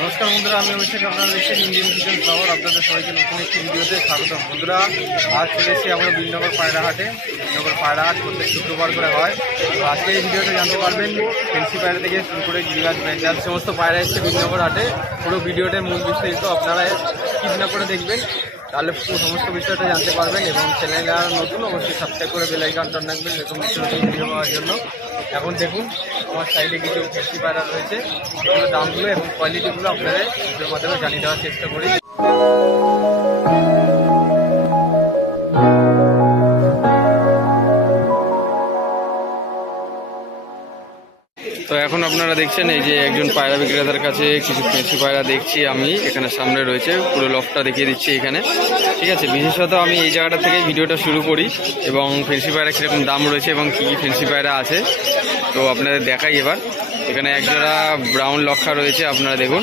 নমস্কার বন্ধুরা, আমি অভিষেক। আপনারা দেখছেন ইন্ডিয়ান কিচেন ফ্লাওয়ার। আপনাদের সবাইকে নতুন একটি ভিডিওতে স্বাগত। বন্ধুরা, আজ চলে এসেছি আমরা বিনগর পায়রা হাটে। বিনগর পায়রা হাট প্রত্যেক শুক্রবার করে হয়। তো আজকে এই ভিডিওতে জানতে পারবেন ফেন্সি পায়রা থেকে শুরু করে গিরিবাজ বেঙ্গাল সমস্ত পায়রা এসছে বিনগর হাটে। পুরো ভিডিওটার মূল বিস্তারিত আপনারা স্কিপ না করে দেখবেন, তাহলে সমস্ত বিষয়টা জানতে পারবেন। এবং চ্যানেলে আর নতুন অবশ্যই সাবস্ক্রাইব করে বেল আইকন টান রাখবেন এরকম নতুন ভিডিও পাওয়ার জন্য। এখন দেখুন আমার সাইডে কিছু ফেন্সি পায়রা রয়েছে, এগুলো দামগুলো এবং কোয়ালিটিগুলো আপনাদের ভিডিওর মাধ্যমে জানিয়ে দেওয়ার চেষ্টা করি। তো এখন আপনারা দেখছেন এই যে একজন পায়রা বিক্রেতার কাছে কিছু ফেন্সি পায়রা দেখছি আমি, এখানে সামনে রয়েছে। পুরো লফটা দেখিয়ে দিচ্ছি এখানে, ঠিক আছে। বিশেষত আমি এই জায়গাটা থেকে ভিডিওটা শুরু করি এবং ফেন্সি পায়রা কীরকম দাম রয়েছে এবং কী কী ফেন্সি পায়রা আছে তো আপনাদের দেখাই। এবার এখানে একজোড়া ব্রাউন লক্ষা রয়েছে, আপনারা দেখুন।